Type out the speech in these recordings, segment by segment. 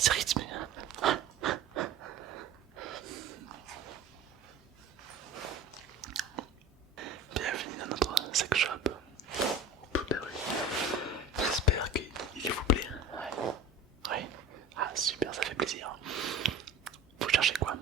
c'est rythmé. Bienvenue dans notre sex shop au bout de la rue. J'espère qu'il vous plaît. Ouais. Oui. Ah super, ça fait plaisir. Vous cherchez quoi?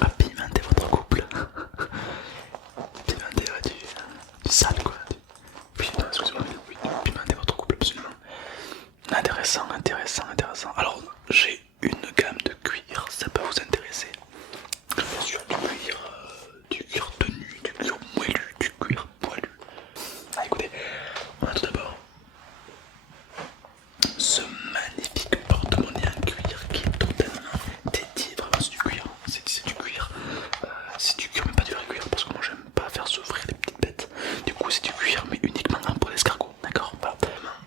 À pimenter votre couple. Pimenter du sale quoi. Oui, non, excusez-moi, oui, pimenter votre couple absolument. Intéressant, intéressant, intéressant. Alors j'ai une gamme de cuir, ça peut vous intéresser. Bien sûr, du cuir tenu, du cuir moelleux, du cuir poilu. Ah, écoutez, on a tout d'abord ce magnifique porte-monnaie en cuir qui est totalement dédié, vraiment c'est du cuir, c'est du cuir, mais pas du vrai cuir parce que moi j'aime pas faire s'ouvrir les petites bêtes. Du coup c'est du cuir mais uniquement en peau d'escargot, d'accord? Voilà.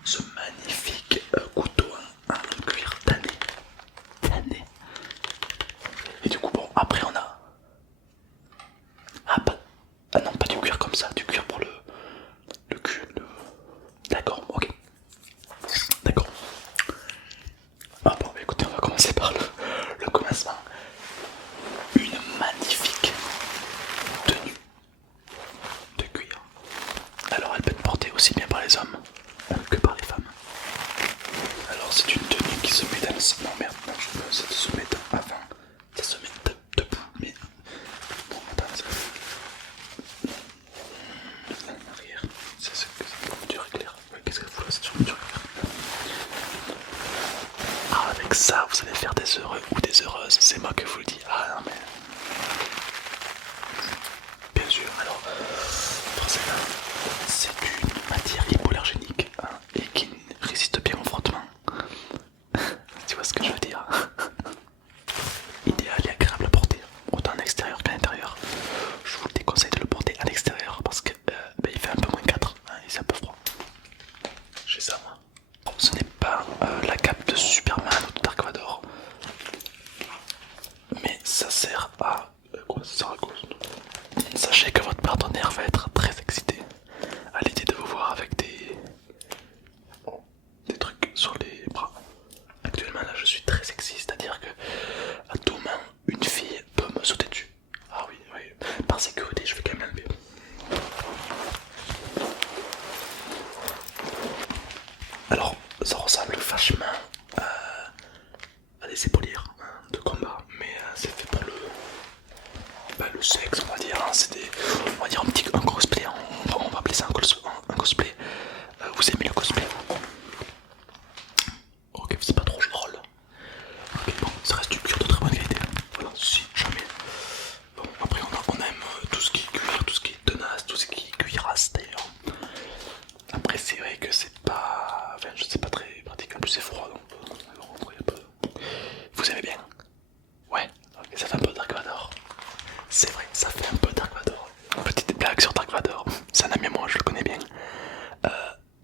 Ce magnifique couteau en cuir tanné, tanné. Et du coup bon après on a ah non pas du cuir comme ça, du cuir pour le cul, d'accord, ok, d'accord. Ah bon, bah écoutez, on va commencer par le commencement. Une magnifique tenue de cuir. Alors, elle peut être portée aussi bien par les hommes que par les femmes. Alors, c'est une tenue qui se met dans le... Non, merde, non, ça se met avant. Ça se met debout, mais... Bon, attends, ça... En arrière. C'est dur et clair. Qu'est-ce que vous faites? C'est dur et clair. Ah, avec ça, vous allez faire des heureux ou des heureuses, c'est moi que vous le dis. Ah non, mais. Bien sûr, alors, forcément, c'est une matière hypoallergénique hein, et qui résiste bien au frottement. Tu vois ce que je veux dire? Idéal et agréable à porter, autant à l'extérieur qu'à l'intérieur. Je vous déconseille de le porter à l'extérieur parce que il fait un peu moins 4 hein, et c'est un peu froid. J'ai ça moi. Bon, ce n'est pas la cape de Superman ou de Dark Vador, mais ça sert à... quoi ça sert à quoi? Sachez que votre partenaire va être très excité à l'idée de vous voir avec des trucs sur les bras. Actuellement là je suis très sexy, c'est-à-dire que à tout moment une fille peut me sauter dessus. Ah oui, oui, par sécurité je vais quand même l'enlever. Alors ça ressemble vachement à des épaulières hein, de combat, mais c'est fait pour le sexe on va dire, hein. On va dire un cosplay, on va appeler ça un cosplay. Vous aimez le cosplay vous? Ok, c'est pas trop drôle. Ok, bon, ça reste du cuir de très bonne qualité. Voilà, si jamais. Bon, après on aime tout ce qui est cuir, tout ce qui est tenace, tout ce qui est cuirasse d'ailleurs. Après c'est vrai que c'est pas... Enfin, je sais pas très pratique, en plus c'est froid donc y a pas... Vous aimez bien? Ouais, ok, ça fait un peu Dark Vador. C'est vrai, ça fait un peu Dark Vador. Petite blague sur Dark Vador, c'est un ami à moi, je le connais bien.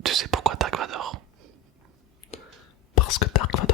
Tu sais pourquoi Dark Vador? Parce que Dark Vador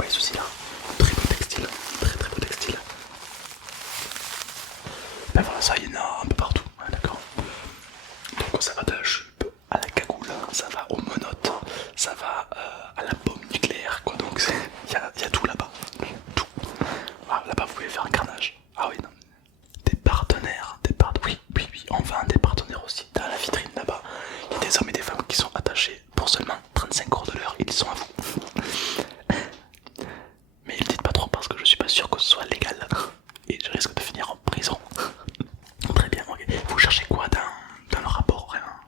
voyez ceci là, très beau textile, très beau textile. Ben voilà, ça il y en a un peu partout, ouais, d'accord. Donc ça va de la jupe à la cagoule, ça va aux menottes, ça va à la bombe nucléaire quoi, donc il y a tout là-bas, tout. Ah, là-bas vous pouvez faire un carnage, ah oui non. Oui, on vend des partenaires aussi dans la vitrine là-bas. Il y a des hommes et des femmes qui sont attachés pour seulement 35 € de l'heure, ils sont à vous. Mais ne dites pas trop parce que je suis pas sûr que ce soit légal et je risque de finir en prison. Très bien, ok. Vous cherchez quoi dans le rapport vraiment?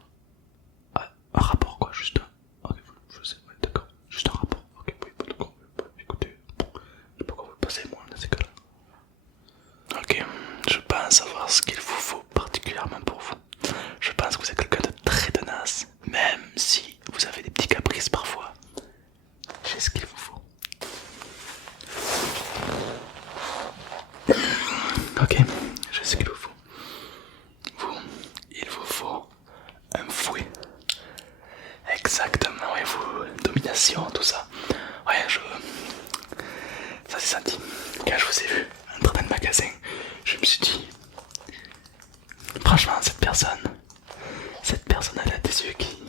Un rapport quoi, juste un. Ok, je sais, ouais, d'accord, juste un rapport. Ok, oui, d'accord, écoutez, je sais pas quoi vous passez moi dans ces cas-là. Ok, je pense savoir ce qu'il vous faut particulièrement pour vous. Je pense que vous êtes quelqu'un de très tenace, même si vous avez des petits caprices parfois. J'ai ce qu'il vous faut. Ok, j'ai ce qu'il vous faut. Il vous faut un fouet. Exactement, et vous, domination, tout ça. Ouais, ça s'est senti. Quand je vous ai vu entrer dans le magasin, je me suis dit, franchement, cette personne elle a des yeux qui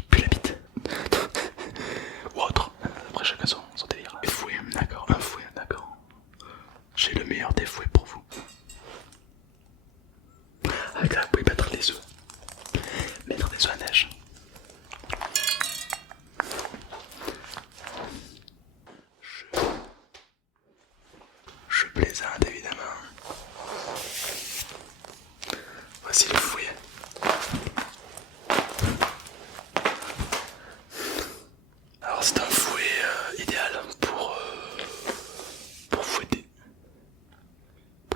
puent la bite. Ou autre, après chacun son délire. Un fouet, d'accord, un fouet, d'accord. J'ai le meilleur des fouets pour vous. Avec ça, vous pouvez mettre des œufs. Mettre des œufs à neige. Je plaisante évidemment. Voici le fouet. Alors c'est un fouet idéal pour fouetter.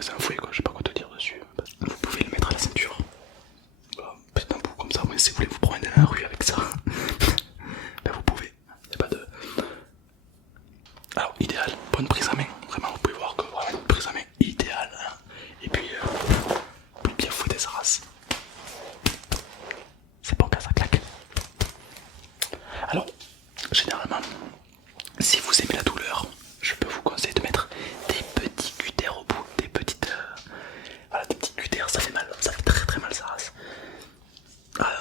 C'est un fouet quoi, je sais pas quoi te dire dessus. Vous pouvez le mettre à la ceinture. Petit un bout comme ça, mais si vous voulez vous promener dans la rue avec ça, ben vous pouvez. Y a pas de. Alors idéal, bonne prise à main. Vraiment vous pouvez voir que vraiment une prise à main idéale. Hein. Et puis bien fouetter sa race. C'est bon quand ça claque. Alors généralement, si vous aimez la douleur, je peux vous conseiller de mettre des petits cutters au bout, des petites, voilà, des petits cutters, ça fait mal, ça fait très mal sa race. Ah,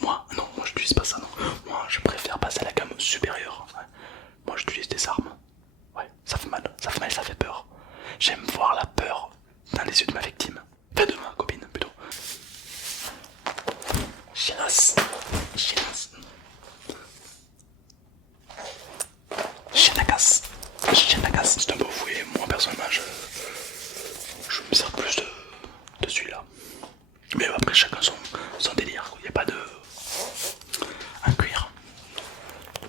moi j'utilise pas ça, non. Moi je préfère passer à la gamme supérieure. Ouais. Moi j'utilise des armes. Ouais, ça fait mal, ça fait peur. J'aime voir la peur dans les yeux de ma victime. Enfin de ma copine plutôt. Chiennasse. Chien à casse, c'est un beau fouet. Moi personnellement je me sers plus de celui-là. Mais après chacun son délire, il n'y a pas de. Un cuir.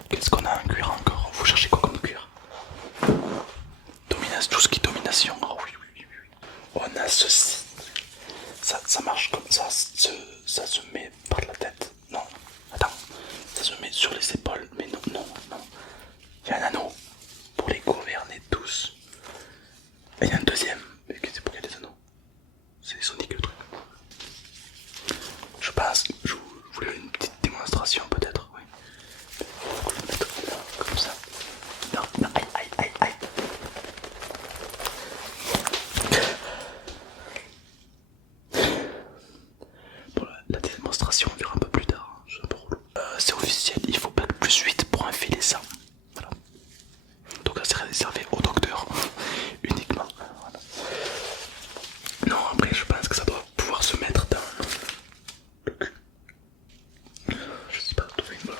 Qu'est-ce qu'on a un cuir encore? Vous cherchez quoi comme cuir? Domination, tout ce qui est domination. Oh oui. On a ceci. Ça marche comme ça, ça se met par la tête. Non, attends, ça se met sur les épaules, mais non. Il y a un anneau pour les gouverner tous. Et il y a un deuxième. Mais c'est pour qu'il y a des anneaux. C'est Sonic le truc. Je pense, je voulais une petite démonstration peut-être, oui. On va le mettre là, comme ça. Non, aïe. Bon, la démonstration on verra un peu plus tard, c'est un peu relou. C'est officiel, il faut bac plus 8 pour enfiler ça. Voilà. Donc c'est réservé au docteur uniquement. Voilà. Non, après je pense que ça doit pouvoir se mettre dans le cul. Je sais pas,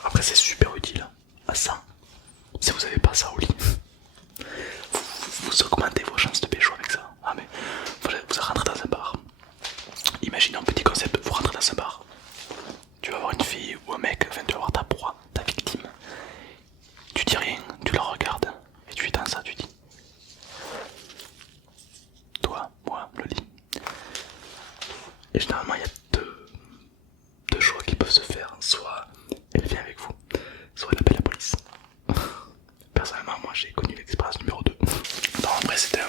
après c'est super utile à ça. Si vous avez pas ça au lit, vous augmentez vos chances de pécho avec ça. Ah mais vous rentrez dans un bar. Imaginez un petit concept, vous rentrez dans un bar. Tu vas voir une fille ou un mec, enfin tu vas voir ta proie, ta victime. Tu dis rien, tu la regardes et tu éteins ça, tu dis. Toi, moi, le lit. Et généralement il y a deux choix qui peuvent se faire. Soit elle vient avec vous, soit elle appelle la police. Personnellement moi j'ai connu l'expérience numéro 2. Non en vrai c'était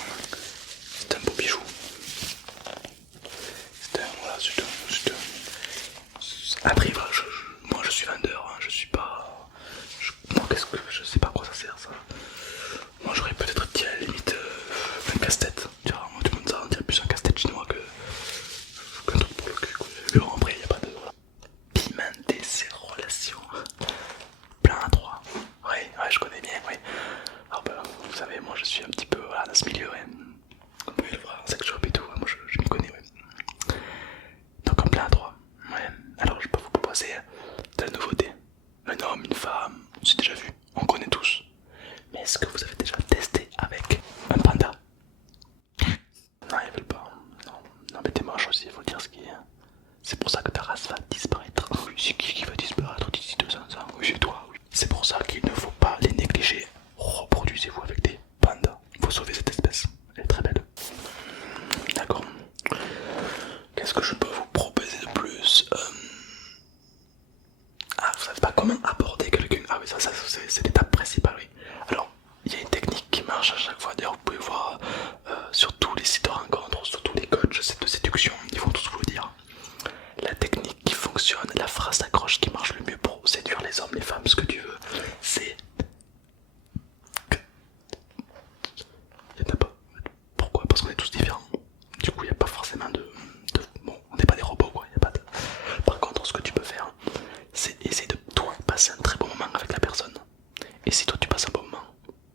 Ouais, je connais bien, oui. Alors bah, vous savez, moi je suis un petit peu voilà, dans ce milieu, ouais. Comme vous pouvez le voir, sex shop et tout, ouais, moi je m'y connais, ouais. Donc en plein droit, ouais. Alors je peux vous proposer de la nouveauté. Un homme, une femme, c'est déjà vu, on connaît tous. Mais est-ce que vous avez déjà testé avec un panda? Non, ils veulent pas. Non, non mais t'es moche aussi, il faut dire ce qui est. C'est pour ça que ta race va disparaître. Oui, c'est qui va disparaître d'ici 200 ans? Oui, c'est toi, oui. C'est pour ça qu'il ne faut pas les négliger. Reproduisez-vous avec des pandas. Il faut sauver cette espèce. Elle est très belle. D'accord. Qu'est-ce que je peux vous proposer de plus? Ah, vous savez pas comment aborder quelqu'un? Ah oui, ça c'est l'étape principale, oui. Alors, il y a une technique qui marche à chaque fois. D'ailleurs, vous pouvez voir sur tous les sites de rencontres, sur tous les coachs de séduction, ils vont tous vous le dire. La technique qui fonctionne, la phrase d'accroche qui marche le mieux pour séduire les hommes, les femmes, ce que tu veux, c'est... Il n'y en a pas. Pourquoi? Parce qu'on est tous différents. Du coup, il n'y a pas forcément de... Bon, on n'est pas des robots, quoi. Y a pas de... Par contre, ce que tu peux faire, c'est essayer de toi passer un très bon moment avec la personne. Et si toi tu passes un bon moment,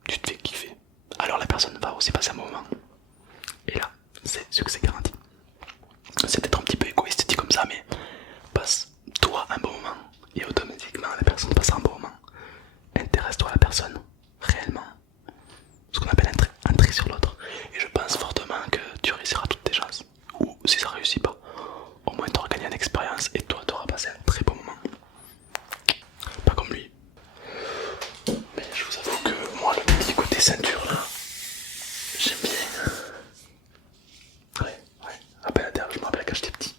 tu te fais kiffer, alors la personne va aussi passer un bon moment. Et là, c'est ce que c'est garanti. C'est peut-être un petit peu égoïste dit comme ça, mais passe toi un bon moment et automatiquement la personne passe un bon moment. Intéresse-toi à la personne, réellement. Ce qu'on appelle un trait sur l'autre. Et je pense fortement que tu réussiras toutes tes chances. Ou si ça réussit pas, au moins tu auras gagné en expérience et toi tu auras passé un très bon moment. Pas comme lui. Mais je vous avoue que moi le petit côté ceinture là, j'aime bien. Ouais, ouais. Ah ben je me rappelle quand j'étais petit.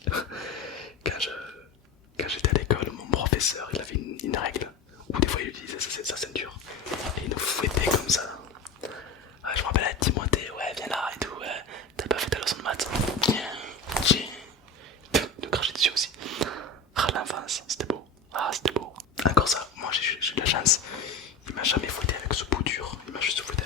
Quand j'étais à l'école, mon professeur il avait une règle où des fois il utilisait sa ceinture et il nous fouettait comme ça. Ouais, je me rappelle à Timothée, ouais viens là et tout, ouais. T'as pas fait ta leçon de maths? Tiens, de cracher dessus aussi. Ah l'enfance, c'était beau. Ah c'était beau. Encore ça, moi j'ai eu de la chance. Il m'a jamais fouetté avec ce bout dur, il m'a juste fouetté